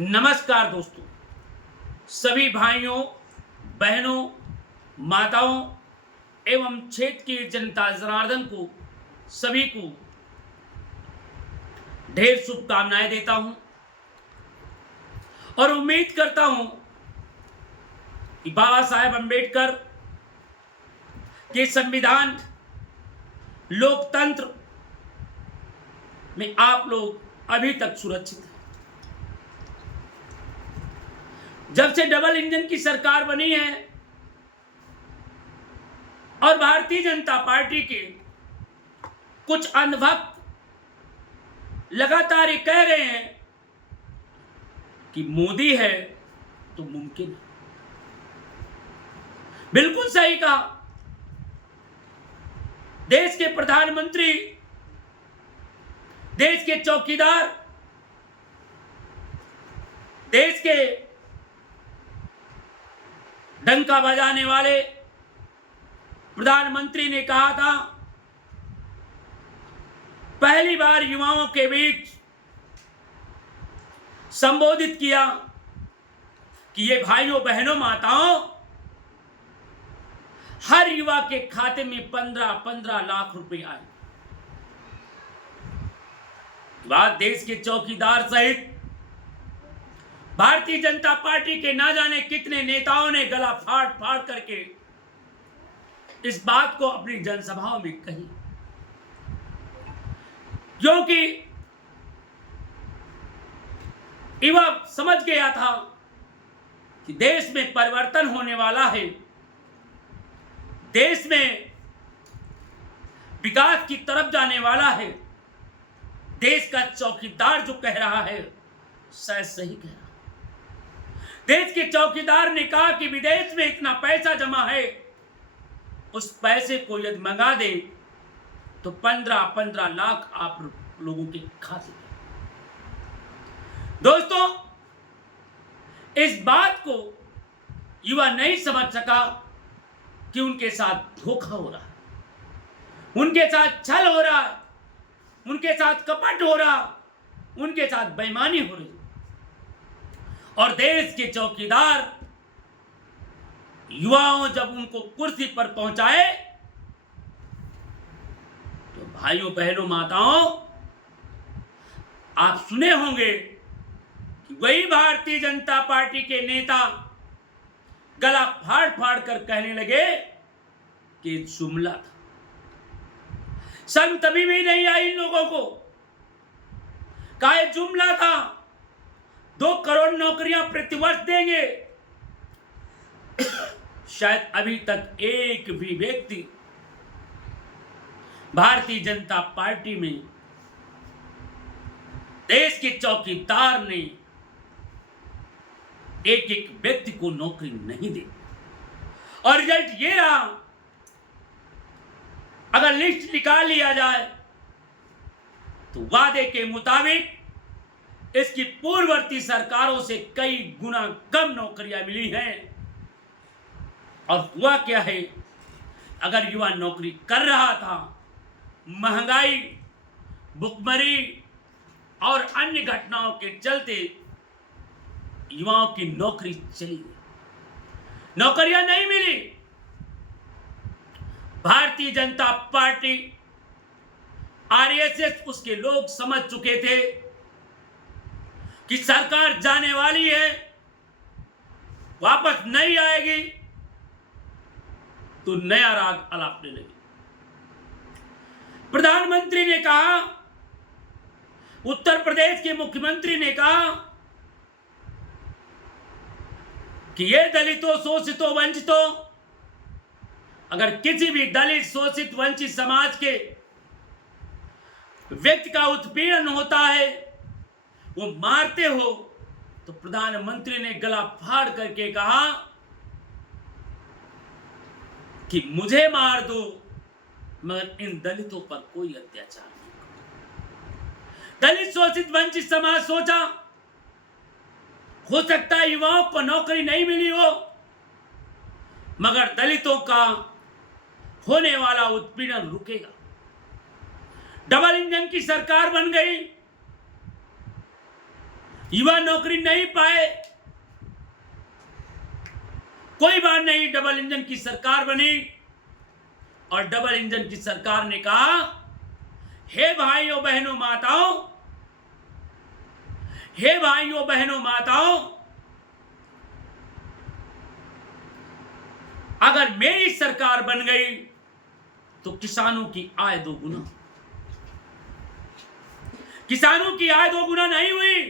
नमस्कार दोस्तों, सभी भाइयों, बहनों, माताओं एवं क्षेत्र की जनता जनार्दन को सभी को ढेर शुभकामनाएं देता हूं और उम्मीद करता हूं कि बाबा साहेब अंबेडकर के संविधान लोकतंत्र में आप लोग अभी तक सुरक्षित हैं। जब से डबल इंजन की सरकार बनी है और भारतीय जनता पार्टी के कुछ अंधभक्त लगातार ये कह रहे हैं कि मोदी है तो मुमकिन है। बिल्कुल सही कहा। देश के प्रधानमंत्री, देश के चौकीदार, देश के डंका बजाने वाले प्रधानमंत्री ने कहा था, पहली बार युवाओं के बीच संबोधित किया कि ये भाइयों, बहनों, माताओं, हर युवा के खाते में 15-15 लाख रुपए आए। बाद देश के चौकीदार सहित भारतीय जनता पार्टी के ना जाने कितने नेताओं ने गला फाड़ फाड़ करके इस बात को अपनी जनसभाओं में कही, क्योंकि युवा समझ गया था कि देश में परिवर्तन होने वाला है, देश में विकास की तरफ जाने वाला है। देश का चौकीदार जो कह रहा है शायद सही कह रहा है। देश के चौकीदार ने कहा कि विदेश में इतना पैसा जमा है, उस पैसे को यदि मंगा दे तो 15-15 लाख आप लोगों के खाते में। दोस्तों, इस बात को युवा नहीं समझ सका कि उनके साथ धोखा हो रहा है, उनके साथ छल हो रहा है, उनके साथ कपट हो रहा, उनके साथ बेईमानी हो रही। और देश के चौकीदार युवाओं जब उनको कुर्सी पर पहुंचाए तो भाइयों, बहनों, माताओं, आप सुने होंगे कि वही भारतीय जनता पार्टी के नेता गला फाड़ फाड़ कर कहने लगे कि जुमला था। शर्म तभी भी नहीं आई इन लोगों को, कहा जुमला था, 2 करोड़ नौकरियां प्रतिवर्ष देंगे। शायद अभी तक एक भी व्यक्ति भारतीय जनता पार्टी में देश के चौकीदार ने एक एक व्यक्ति को नौकरी नहीं दी। और रिजल्ट ये रहा, अगर लिस्ट निकाल लिया जाए तो वादे के मुताबिक इसकी पूर्ववर्ती सरकारों से कई गुना कम नौकरियां मिली हैं। और हुआ क्या है, अगर युवा नौकरी कर रहा था, महंगाई, भुखमरी और अन्य घटनाओं के चलते युवाओं की नौकरी चली गई, नौकरियां नहीं मिली। भारतीय जनता पार्टी, आरएसएस, उसके लोग समझ चुके थे कि सरकार जाने वाली है, वापस नहीं आएगी, तो नया राग अलापने लगी। प्रधानमंत्री ने कहा, उत्तर प्रदेश के मुख्यमंत्री ने कहा कि ये दलितों, शोषितों, वंचितों, अगर किसी भी दलित, शोषित, वंचित समाज के व्यक्ति का उत्पीड़न होता है, वो मारते हो, तो प्रधानमंत्री ने गला फाड़ करके कहा कि मुझे मार दो मगर इन दलितों पर कोई अत्याचार नहीं करो। दलित, शोषित, वंचित समाज सोचा हो सकता है युवाओं को नौकरी नहीं मिली हो, मगर दलितों का होने वाला उत्पीड़न रुकेगा। डबल इंजन की सरकार बन गई, युवा नौकरी नहीं पाए, कोई बात नहीं, डबल इंजन की सरकार बनी और डबल इंजन की सरकार ने कहा, हे भाइयों बहनों माताओं, हे भाइयों बहनों माताओं, अगर मेरी सरकार बन गई तो किसानों की आय दोगुना। किसानों की आय दोगुना नहीं हुई,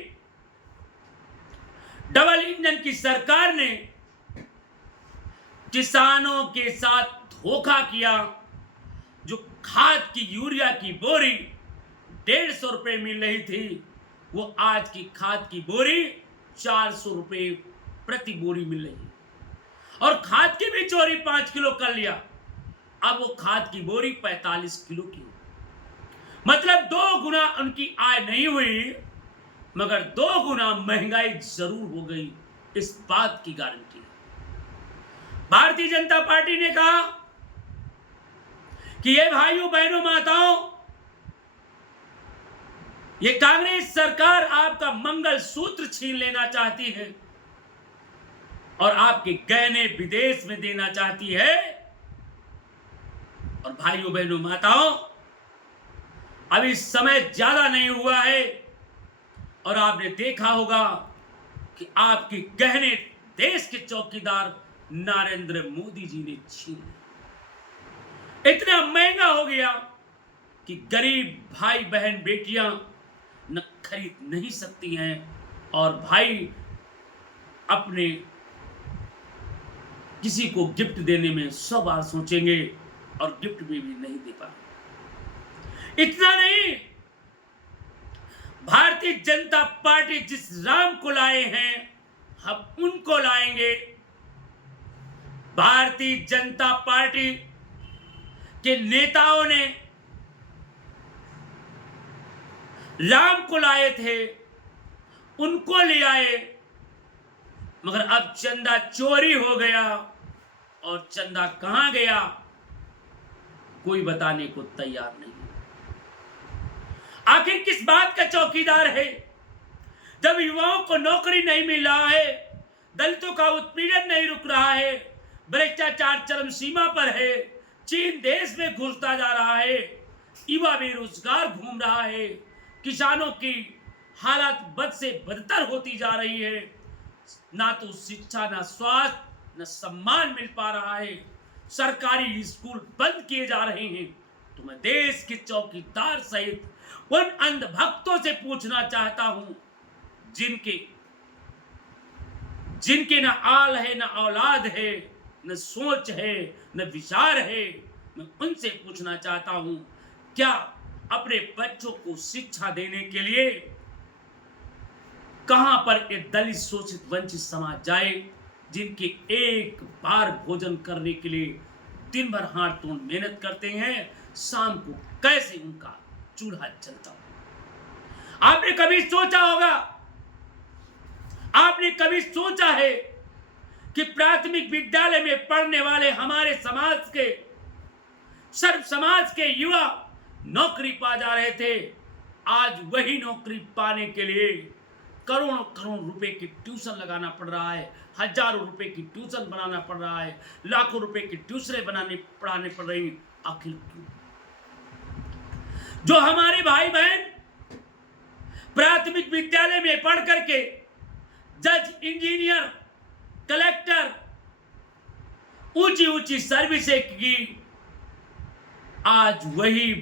डबल इंजन की सरकार ने किसानों के साथ धोखा किया। जो खाद की यूरिया की बोरी 150 रुपए मिल रही थी, वो आज की खाद की बोरी 400 रुपए प्रति बोरी मिल रही है। और खाद की भी चोरी 5 किलो कर लिया, अब वो खाद की बोरी 45 किलो की हो। मतलब 2 गुना उनकी आय नहीं हुई, मगर 2 गुना महंगाई जरूर हो गई, इस बात की गारंटी है। भारतीय जनता पार्टी ने कहा कि ये भाइयों बहनों माताओं, ये कांग्रेस सरकार आपका मंगल सूत्र छीन लेना चाहती है और आपके गहने विदेश में देना चाहती है। और भाइयों बहनों माताओं, अभी समय ज्यादा नहीं हुआ है और आपने देखा होगा कि आपके गहने देश के चौकीदार नरेंद्र मोदी जी ने छीन लिया। इतना महंगा हो गया कि गरीब भाई बहन बेटियां न खरीद नहीं सकती हैं और भाई अपने किसी को गिफ्ट देने में 100 बार सोचेंगे और गिफ्ट भी नहीं दे पाएंगे। इतना नहीं, भारतीय जनता पार्टी जिस राम को लाए हैं, हम उनको लाएंगे। भारतीय जनता पार्टी के नेताओं ने राम को लाए थे, उनको ले आए, मगर अब चंदा चोरी हो गया और चंदा कहां गया कोई बताने को तैयार नहीं। आखिर किस बात का चौकीदार है? जब युवाओं को नौकरी नहीं मिल रहा है, दलितों का उत्पीड़न नहीं रुक रहा है, भ्रष्टाचार चरम सीमा पर है, चीन देश में घुसता जा रहा है, युवा बेरोजगार घूम रहा है, किसानों की हालत बद से बदतर होती जा रही है, ना तो शिक्षा, ना स्वास्थ्य, न सम्मान मिल पा रहा है, सरकारी स्कूल बंद किए जा रहे हैं, तो मैं देश के चौकीदार सहित उन अंधभक्तों से पूछना चाहता हूं जिनके न आल है, न औलाद है, न सोच है, न विचार है, मैं उनसे पूछना चाहता हूं, क्या अपने बच्चों को शिक्षा देने के लिए कहां पर एक दलित शोषित वंचित समाज जाए, जिनके एक बार भोजन करने के लिए दिन भर हाथ तोड़ मेहनत करते हैं, शाम को कैसे उनका चूल्हा जलता हो। आपने कभी सोचा होगा, आपने कभी सोचा है कि प्राथमिक विद्यालय में पढ़ने वाले हमारे समाज के, सर्व समाज के युवा नौकरी पा जा रहे थे, आज वही नौकरी पाने के लिए करोड़ों करोड़ रुपए की ट्यूशन लगाना पड़ रहा है, हजारों रुपए की ट्यूशन बनाना पड़ रहा है, लाखों रुपए की ट्यूशनें पढ़ाने पड़ रही हैं। आखिर क्यों? जो हमारे भाई बहन प्राथमिक विद्यालय में पढ़ करके जज, इंजीनियर, कलेक्टर, ऊंची ऊंची सर्विसें की, आज वही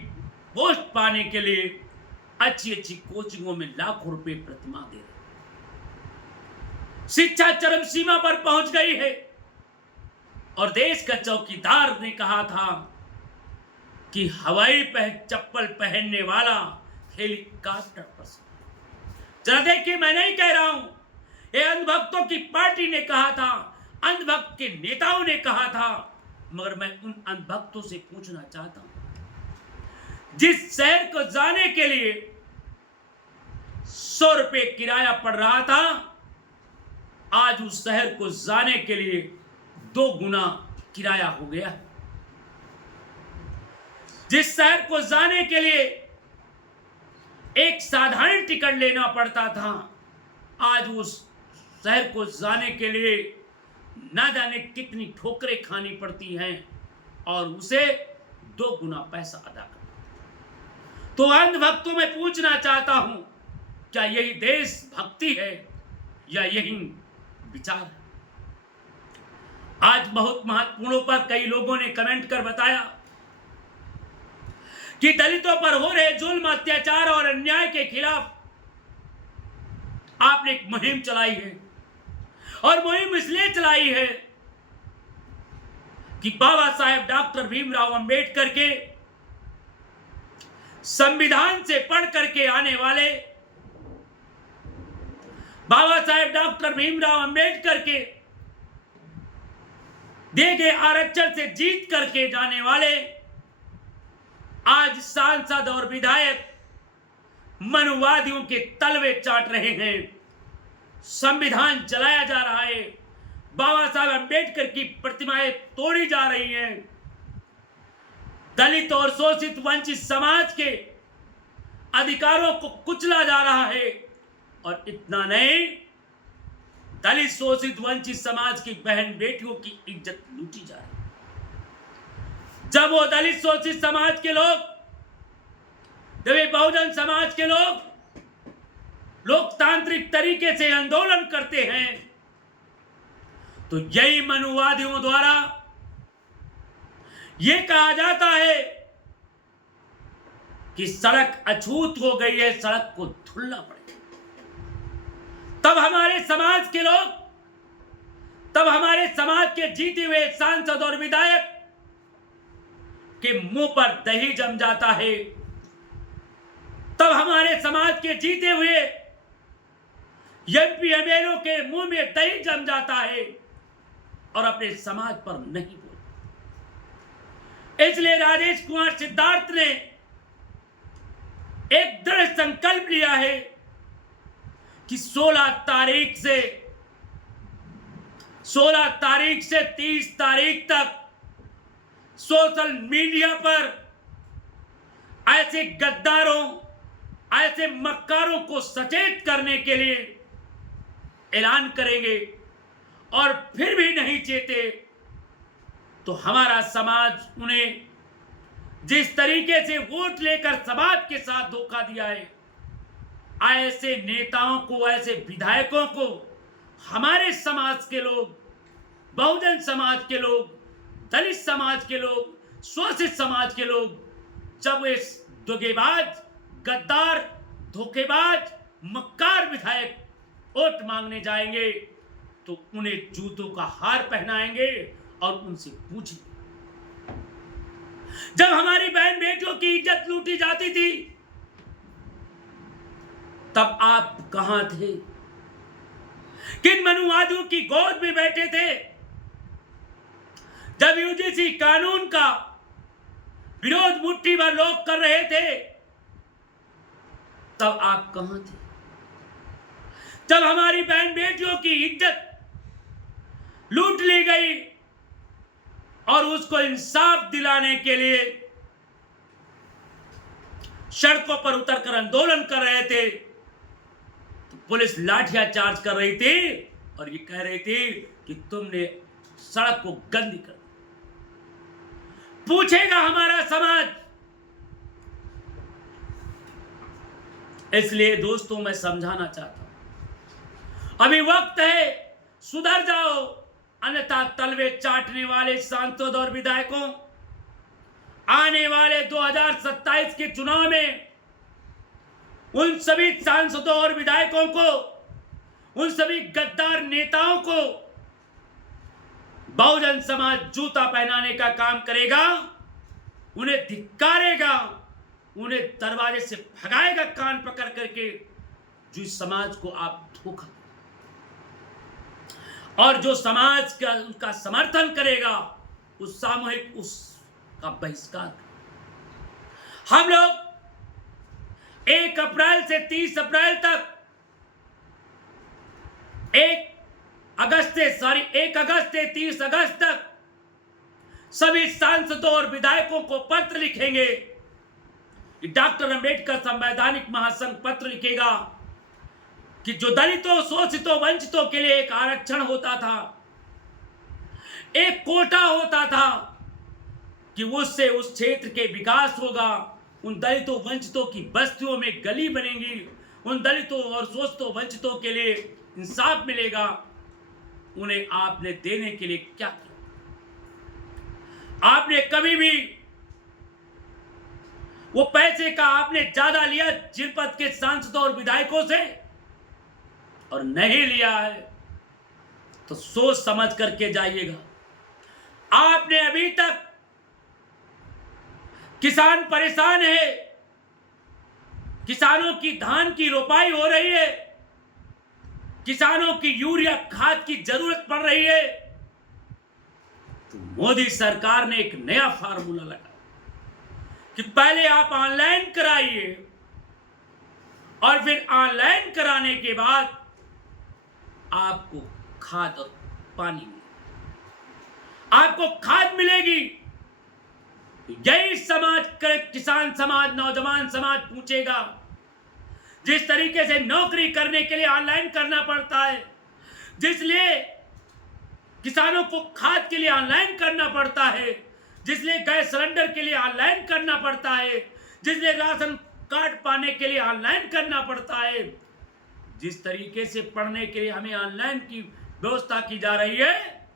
पोस्ट पाने के लिए अच्छी अच्छी कोचिंगों में लाखों रुपए प्रतिमाह दे रहे। शिक्षा चरम सीमा पर पहुंच गई है और देश का चौकीदार ने कहा था कि हवाई चप्पल पहनने वाला हेलीकॉप्टर पर। जरा देखिए, मैं नहीं कह रहा हूं, ये अंधभक्तों की पार्टी ने कहा था, अंधभक्त के नेताओं ने कहा था, मगर मैं उन अंधभक्तों से पूछना चाहता हूं, जिस शहर को जाने के लिए 100 रुपए किराया पड़ रहा था, आज उस शहर को जाने के लिए 2 गुना किराया हो गया। जिस शहर को जाने के लिए एक साधारण टिकट लेना पड़ता था, आज उस शहर को जाने के लिए ना जाने कितनी ठोकरें खानी पड़ती हैं और उसे 2 गुना पैसा अदा करना। तो अंधभक्तों में पूछना चाहता हूं, क्या यही देशभक्ति है या यही विचार है? आज बहुत महत्वपूर्णों पर कई लोगों ने कमेंट कर बताया कि दलितों पर हो रहे जुल्म, अत्याचार और अन्याय के खिलाफ आपने एक मुहिम चलाई है और मुहिम इसलिए चलाई है कि बाबा साहेब डॉक्टर भीमराव अंबेडकर के संविधान से पढ़ करके आने वाले, बाबा साहेब डॉक्टर भीमराव अंबेडकर के दिए गए आरक्षण से जीत करके जाने वाले आज सांसद और विधायक मनुवादियों के तलवे चाट रहे हैं। संविधान चलाया जा रहा है, बाबा साहब अंबेडकर की प्रतिमाएं तोड़ी जा रही हैं, दलित और शोषित वंचित समाज के अधिकारों को कुचला जा रहा है और इतना नहीं, दलित शोषित वंचित समाज की बहन बेटियों की इज्जत लूटी जा रही है। जब वो दलित शोषित समाज के लोग, जब ये बहुजन समाज के लोग लोकतांत्रिक तरीके से आंदोलन करते हैं तो यही मनुवादियों द्वारा यह कहा जाता है कि सड़क अछूत हो गई है, सड़क को धुलना पड़ेगा। तब हमारे समाज के लोग, तब हमारे समाज के जीते हुए सांसद और विधायक के मुंह पर दही जम जाता है, तब हमारे समाज के जीते हुए एमपी एमएलए के मुंह में दही जम जाता है और अपने समाज पर नहीं बोलते। इसलिए राजेश कुमार सिद्धार्थ ने एक दृढ़ संकल्प लिया है कि 16 तारीख से 30 तारीख तक सोशल मीडिया पर ऐसे गद्दारों, ऐसे मक्कारों को सचेत करने के लिए ऐलान करेंगे और फिर भी नहीं चेते तो हमारा समाज उन्हें जिस तरीके से वोट लेकर समाज के साथ धोखा दिया है, ऐसे नेताओं को, ऐसे विधायकों को हमारे समाज के लोग, बहुजन समाज के लोग, दलित समाज के लोग, शोषित समाज के लोग जब इस दुगेबाज, गद्दार, धोखेबाज, मक्कार विधायक वोट मांगने जाएंगे तो उन्हें जूतों का हार पहनाएंगे और उनसे पूछेंगे, जब हमारी बहन बेटियों की इज्जत लूटी जाती थी तब आप कहां थे? किन मनुवादियों की गोद में बैठे थे? जब यूजीसी कानून का विरोध मुट्ठी भर लोग कर रहे थे तब आप कहां थे? जब हमारी बहन बेटियों की इज्जत लूट ली गई और उसको इंसाफ दिलाने के लिए सड़कों पर उतरकर आंदोलन कर रहे थे तो पुलिस लाठियां चार्ज कर रही थी और ये कह रही थी कि तुमने सड़क को गंदी कर दी। पूछेगा हमारा समाज। इसलिए दोस्तों मैं समझाना चाहता हूं, अभी वक्त है, सुधर जाओ, अन्यथा तलवे चाटने वाले सांसद और विधायकों आने वाले 2027 के चुनाव में उन सभी सांसदों और विधायकों को, उन सभी गद्दार नेताओं को बहुजन समाज जूता पहनाने का काम करेगा, उन्हें धिक्कारेगा, उन्हें दरवाजे से भगाएगा कान पकड़ करके, जो इस समाज को आप धोखा, और जो समाज का उनका समर्थन करेगा उस सामूहिक उसका बहिष्कार। हम लोग 1 अप्रैल से 30 अप्रैल तक 1 अगस्त से 30 अगस्त तक सभी सांसदों और विधायकों को पत्र लिखेंगे। डॉक्टर अंबेडकर संवैधानिक महासंघ पत्र लिखेगा कि जो दलितों, शोषितों, वंचितों के लिए एक आरक्षण होता था, एक कोटा होता था कि उससे उस क्षेत्र के विकास होगा, उन दलितों वंचितों की बस्तियों में गली बनेंगी, उन दलितों और शोषितों वंचितों के लिए इंसाफ मिलेगा, उन्हें आपने देने के लिए क्या किया? आपने कभी भी वो पैसे का आपने ज्यादा लिया जनपद के सांसदों और विधायकों से? और नहीं लिया है तो सोच समझ करके जाइएगा। आपने अभी तक, किसान परेशान है, किसानों की धान की रोपाई हो रही है, किसानों की यूरिया खाद की जरूरत पड़ रही है, तो मोदी सरकार ने एक नया फार्मूला लगाया कि पहले आप ऑनलाइन कराइए और फिर ऑनलाइन कराने के बाद आपको खाद और पानी मिलेगा, आपको खाद मिलेगी। यही समाज, किसान समाज, नौजवान समाज पूछेगा, जिस तरीके से नौकरी करने के लिए ऑनलाइन करना पड़ता है, जिसलिए किसानों को खाद के लिए ऑनलाइन करना पड़ता है, जिसलिए गैस सिलेंडर के लिए ऑनलाइन करना पड़ता है, जिसलिए राशन कार्ड पाने के लिए ऑनलाइन करना पड़ता है, जिस तरीके से पढ़ने के लिए हमें ऑनलाइन की व्यवस्था की जा रही है,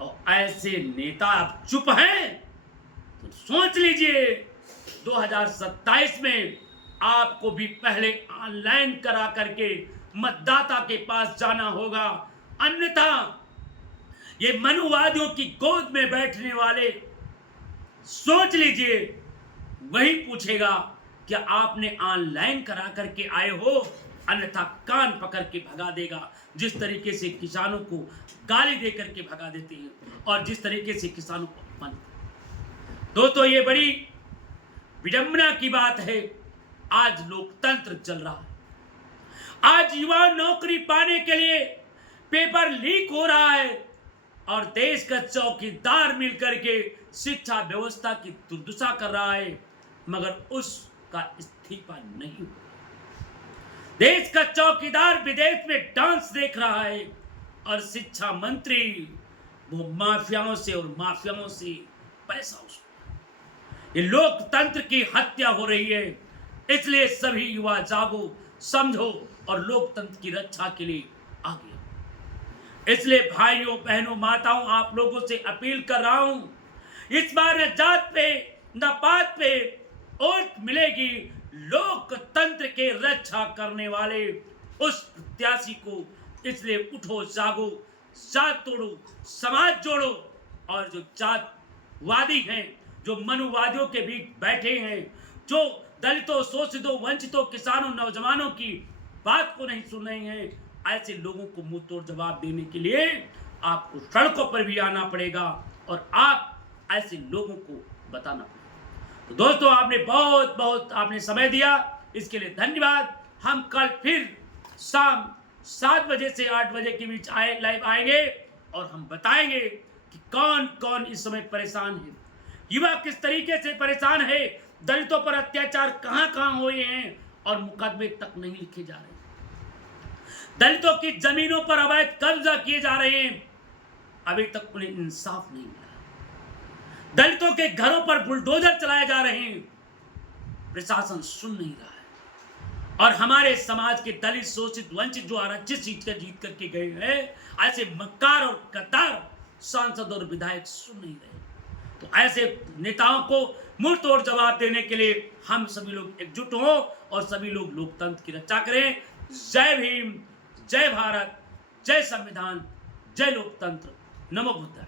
और ऐसे नेता अब चुप हैं, तो सोच लीजिए 2027 में आपको भी पहले ऑनलाइन करा करके मतदाता के पास जाना होगा, अन्यथा ये मनुवादियों की गोद में बैठने वाले, सोच लीजिए, वही पूछेगा कि आपने ऑनलाइन करा करके आए हो, अन्यथा कान पकड़ के भगा देगा। जिस तरीके से किसानों को गाली दे करके भगा देते हैं और जिस तरीके से किसानों को अपमान। दोस्तों, ये बड़ी विडंबना की बात है, आज लोकतंत्र चल रहा है, आज युवा नौकरी पाने के लिए पेपर लीक हो रहा है और देश का चौकीदार मिलकर के शिक्षा व्यवस्था की दुर्दशा कर रहा है, मगर उसका इस्तीफा नहीं हुआ। देश का चौकीदार विदेश में डांस देख रहा है और शिक्षा मंत्री वो माफियाओं से और माफियाओं से पैसा वसूल। ये लोकतंत्र की हत्या हो रही है, इसलिए सभी युवा जागो, समझो और लोकतंत्र की रक्षा के लिए आगे। इसलिए भाइयों, बहनों, माताओं, आप लोगों से अपील कर रहा हूं, इस बार न जात पे न पात पे वोट मिलेगी, लोकतंत्र के रक्षा करने वाले उस प्रत्याशी को। इसलिए उठो, जागो, जात तोड़ो, समाज जोड़ो, और जो जातवादी हैं, जो मनुवादियों के बीच बैठे हैं, जो दलितों, शोषितों, वंचितों, किसानों, नौजवानों की बात को नहीं सुन रहे हैं, ऐसे लोगों को मुंह तोड़ जवाब देने के लिए आपको सड़कों पर भी आना पड़ेगा और आप ऐसे लोगों को बताना पड़ेगा। तो दोस्तों, आपने बहुत बहुत आपने समय दिया, इसके लिए धन्यवाद। हम कल फिर शाम 7 बजे से 8 बजे के बीच लाइव आएंगे और हम बताएंगे कि कौन कौन इस समय परेशान है, युवा किस तरीके से परेशान है, दलितों पर अत्याचार कहां कहां हुए हैं और मुकदमे तक नहीं लिखे जा रहे, दलितों की जमीनों पर अवैध कब्जा किए जा रहे हैं, अभी तक उन्हें इंसाफ नहीं मिला, दलितों के घरों पर बुलडोजर चलाए जा रहे हैं, प्रशासन सुन नहीं रहा है, और हमारे समाज के दलित, शोषित, वंचित जो आरक्षित सीट कर जीत करके गए हैं, ऐसे मक्कार और गद्दार सांसद और विधायक सुन नहीं रहे। तो ऐसे नेताओं को मुंह तोड़ जवाब देने के लिए हम सभी लोग एकजुट हों और सभी लोग लोकतंत्र की रक्षा करें। जय भीम, जय भारत, जय संविधान, जय लोकतंत्र, नमो बुद्धाय।